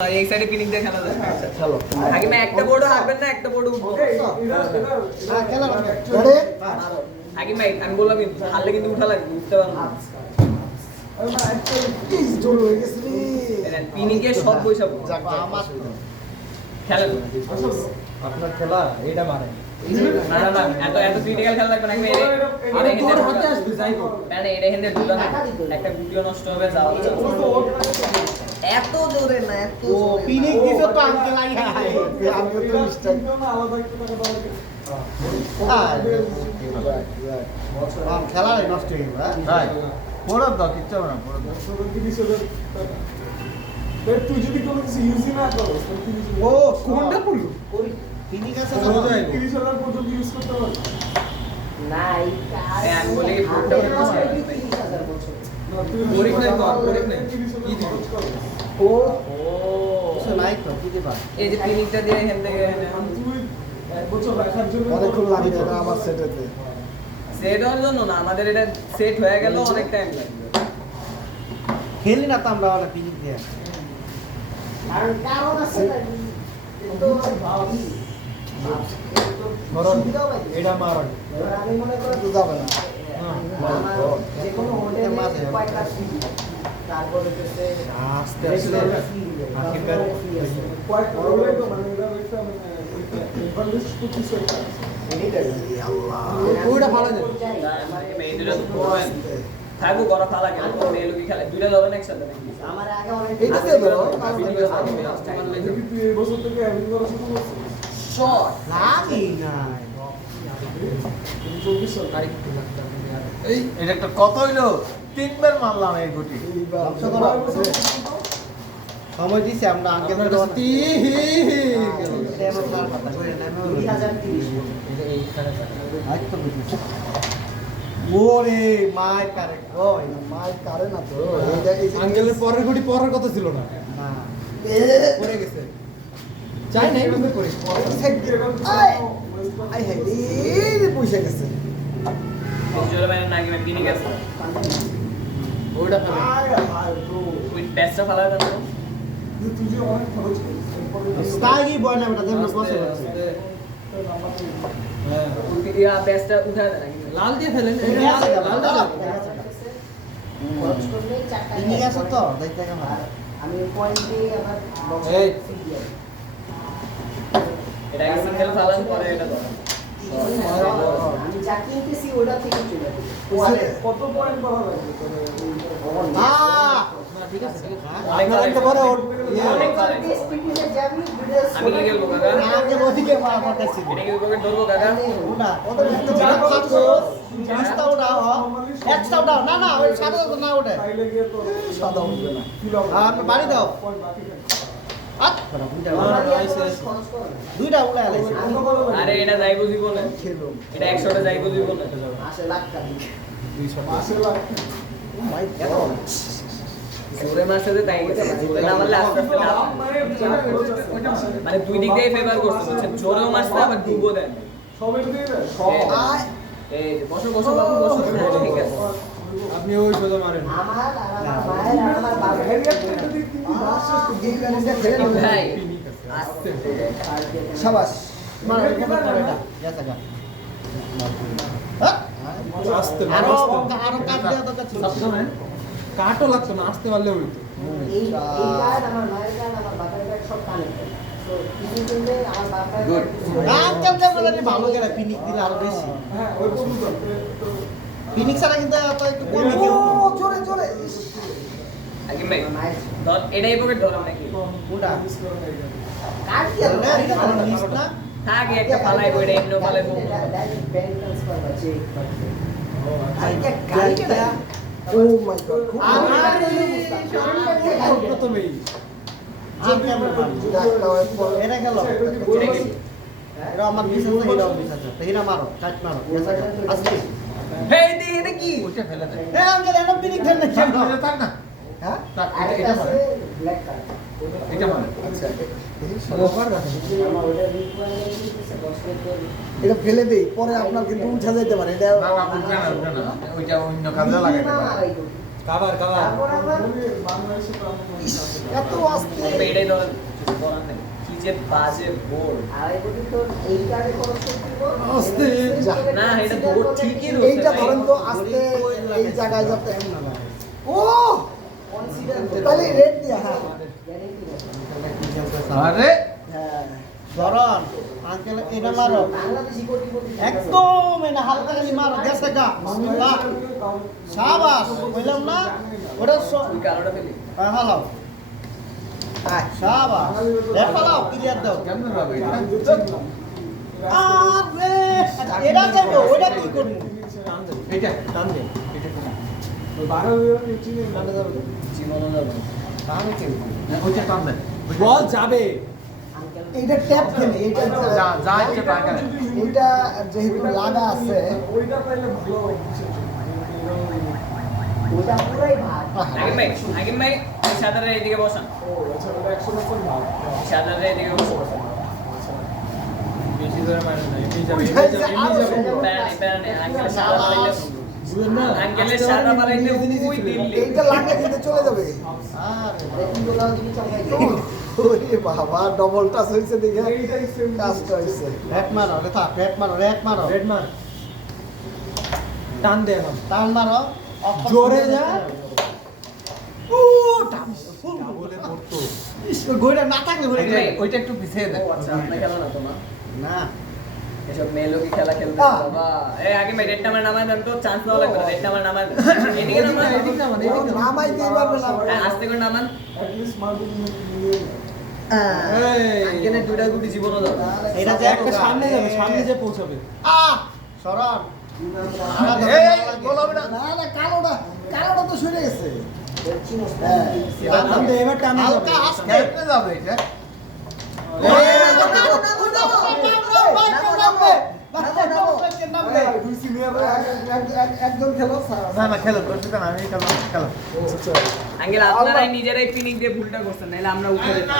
एक side pinning দিয়ে খেলা যায় চলো আগে না একটা বোর্ড হাঁকবেন না একটা বোর্ড উঠবো হ্যাঁ খেলা রেডি আগে ভাই আমি বললাম হারলে কিন্তু উঠা লাগবে উঠতে পারবো আরে ভাই প্লিজ জোর হয়ে গেছে রে পিনিং এর সব পয়সা যাক আমার খেলেন আপনার খেলা এইটা মানে না না না এত এত ক্রিটিক্যাল খেলা লাগবে না আমি আরে তোর হাতে আসবে যাই হোক না না এটা হেন্দে দুটো না একটা ভিডিও নষ্ট হবে যাও এত জোরে না এত ও পিনিক দিছো তো আঙ্কেল আই হাই আমি তো মিস্টেক খেলা নষ্ট হয়ে গেল হ্যাঁ পড়ো দাও কিচ্ছু হবে না পড়ো দাও তুই যদি কোনো কিছু ইউজই না করো ও কোনটা পড়লো পিনিক আছে না 30,000 পর্যন্ত ইউজ করতে পারবে আমি বলি বোর্ডটা পরীক নাই কি দিব ও সে লাইক তো কি দিবা এই যে পিনিংটা দিয়ে হেন্দে তুই এক বছর রাখার জন্য অনেকক্ষণ লাগে এটা আমার সেটেতে সেট হওয়ার জন্য না আমাদের এটা সেট হয়ে গেল অনেক টাইম লাগবে খেলি না তো আমরা ওটা পিনিক দিয়ে কারণ আছে তো ধরুন এটা মারণ আমি মনে করি তো যাবে না যে কোনো হোটেলে মাঝে কয়টা ফ্রি তারপরে হচ্ছে আস্তে আস্তে আখিরকার কয়েক প্রবলেম তো মানে এটা একটা মানে এডভান্টেজ তো কিছু একটা ওইটা ভালো যায় এই দুটো করবেন থাকবো করা ফালা কেন এই লোকই খেলে দুইটা ধরেন একসাথে নাকি আমার আগে অনেক এইটা দিয়ে ধরো দেখি তুই এই বছর থেকে হ্যাভিং করা শুরু করছিস শর্ট লাগি না 24 সাল এই এটা একটা কত হইলো তিনবার মারলাম এই গুটি সময় দিছে আমরা আঙ্কেল এর কথা 2030 ওরে মাই কারে কই মাই কারে না তো এইটা এই আঙ্কেলের পরের গুটি পরের কথা ছিল না না পড়ে গেছে চাই নাই বন্ধ করে আই হাই এই পয়সা গেছে জোরে মানে না কি পিনিং আছে ওইটা ফেলে উইথ পেস্টটা ফালা দেন তুই যে অনেক খরচ করিস স্টাইলি বয় না বেটা যেমন বসে আছে হ্যাঁ ইয়া পেস্টটা উঠায় দেন নাকি লাল দিয়ে ফেলেন খরচ করলে 4 টাকা নিয়ে আসো তো দেখতে কেমন আমি পয়েন্ট দিয়ে আবার এই। এটা সিঙ্গেল ফালান পরে এটা ধরেন আমি যা কিনতেছি ওটা থেকে চলে যাবে কত পয়েন্ট করা লাগবে না ঠিক আছে আপনার একটা বড় অনেক পারে। আমি কি খেলবো কাকা আগে ওদিকে মারা পড়তেছি এটা কি পকেট ধরবো কাকা ওটা ওটা একটা যা থাকো জিনিসটা ওটা একটা ওটা না না ওই সাদা না ওটা তাইলে গিয়ে তো সাদা উঠবে না কি লাভ আপনি বাড়ি দাও পয়েন্ট বাকি থাকে আট দুইটা উড়াই আলাইছে আরে এটা যাইবো জীবনে খেলো এটা 100টা যাইবো জীবনে মাসে লাখ টাকা মাসে লাখ মাই গড জোরে মারছে যে তাই গেছে জোরে না মারলে আস্তে আস্তে না মানে দুই দিক দিয়ে ফেভার করছে বুঝছেন জোরেও মারছে আবার ডুবো দেন সবের দিয়ে দেয় আয় এই যে বসো বসো বাবু বসো হ্যাঁ, ঠিক আছে আপনি ওই সোজা মারেন আমার আর আমার মায়ের আর আমার বাবার ভাই শাবাশ মার রিকভার করে এটা গেছে গা আস্তে আরো আরো কাট দেওয়া দরকার ছিল কাটও লাগতো না আসতে পারলে হইতো এই কার্ড আমার মায়ের কার্ড আমার বাবার কার্ড সব কানেক্টেড তো কিছু দিনে আমার বাবার আজকাল কেমন ভালো করে পিনিক দিলে আরো বেশি হ্যাঁ ওই পর্যন্ত পিনিক ছাড়া কিন্তু এত একটু কমই ও জোরে জোরে আকিম ভাই ধর এটাই পকেট ধরাম নাকি কোনটা কার্ড কি না এটা ভালো মিস না থাকে একটা ফালাই বইটা এমনি ফালাই বউ ডাইরেক্ট ব্যাংক ট্রান্সফার বা চেক আইটা গাড়িটা ও মাই গড প্রথমেই যে ক্যামেরা এটা গেল এটা আমার বিশেষ না হিরাও বিশেষ তো হিরা মারো কাট মারো আজকে হেই দি এটা কি ওইটা ফেলে দেয় এ আঙ্কেল এনো পিনিক দেন না কেন থাক না হ্যাঁ থাক আরেকটা এটা আছে মারে ব্ল্যাক কার্ড এটা মারে আচ্ছা অফার রাখেন আমার ওটা রিকোয়ারমেন্ট দিতেছে 10 মিনিট এটা ফেলে দেই পরে আপনার কিন্তু উঠা যাইতে পারে এটা না না উঠবে না ওইটা অন্য কাজে লাগাইতে পারে তারপর আবার বাংলাদেশে তো আমার মনে আছে। এত আস্তে এটাই ধরেন কিছু করার নেই কি যে বাজে বোর্ড আড়াই কোটি তোর এই কার্ডে খরচ করতে দিব। আস্তে, যা। না এটা বোর্ড ঠিকই রয়েছে এইটা ভাই। ধরেন তো আস্তে এই জায়গায় যাতে ও কনসিডার তাহলে রেড দিয়া হ্যাঁ গ্যারান্টি আরে হ্যাঁ ধরন আঙ্কেল এটা মারো বাংলাদেশি কোটিপতি একদম এটা হালকা খালি মারো গেছে গা বাহ, শাবাশ বললাম না ওটা তুই কালোটা পেলি হালাও শাবাশ রেড ফালাও ক্লিয়ার দাও কেমনে হবে এটা? আরে এটা যাবে ওটা কি করব এটা টান দে এটা টান ওই 12 এর চিনে টানে যাবে তো। জীবনও যাবে আমি কি ওইটা টান দে বল যাবে আঙ্কেল এইটা ট্যাপ খেলে এইটা যা যা ইচ্ছে তাই করে। এইটা যেহেতু লাগা আছে ওইটা পাইলে ভালো ওটা পুরাই ভাগ নাকিম ভাই এই সাদারে এইদিকে বসান ও আচ্ছা ওটা 100% ভালো। সাদারে এইদিকে বসান বেশি করে মানে না এমনি যাবে ওইটা যে আরো প্যারানি আঙ্কেলের সাদা পালাইলে আঙ্কেলের সাদা পালাইলে ওই দিল্লি এইটা লাগা কিন্তু চলে যাবে রেটিং গুলো দিবি চমকাই দিবি ওরে বাবা ডবল টাচ হইছে দেখে এইটাই সেম কাজটা হইছে রেড মারো রে থাক রেড মারো রেড মার টান দে এখন টান মারো জোরে যা। ও টান বলে পড়তো ইস গোইটা না থাকলে হয়ে যায় ওইটা একটু পিছিয়ে দে ও আচ্ছা আপনি খেলো না তোমার না এসব মেয়ে লোকই খেলা খেলতে আহ। বাবা এই আগে ভাই রেড নাম্বার নামায় দেন তো চান্স দেওয়া লাগবে রেড নাম্বার নামায় দেন এদিকে নামান এদিকে নামান, এদিকে নামান। নামাই দিয়ে পারবে না হ্যাঁ আস্তে করে নামান at least মার্কেট নিয়ে আঙ্কেলের দুইটা গুটি জীবনও যাবে এটা যে একটা সামনে যাবে সামনে যে পৌঁছাবে সরণ এই, গোলাপি না। না না কালোটা তো সরে গেছে চিনোস হ্যাঁ টান দে, এবার টান দে। হালকা আস্তে কেমনে যাবে এটা একদম খেলো না না খেলো তোর সাথে আমি খেলো আঙ্কেল আপনারাই নিজেরাই ফিনিশ দিয়ে ভুলটা করছেন নাহলে আমরা উঠে যেতাম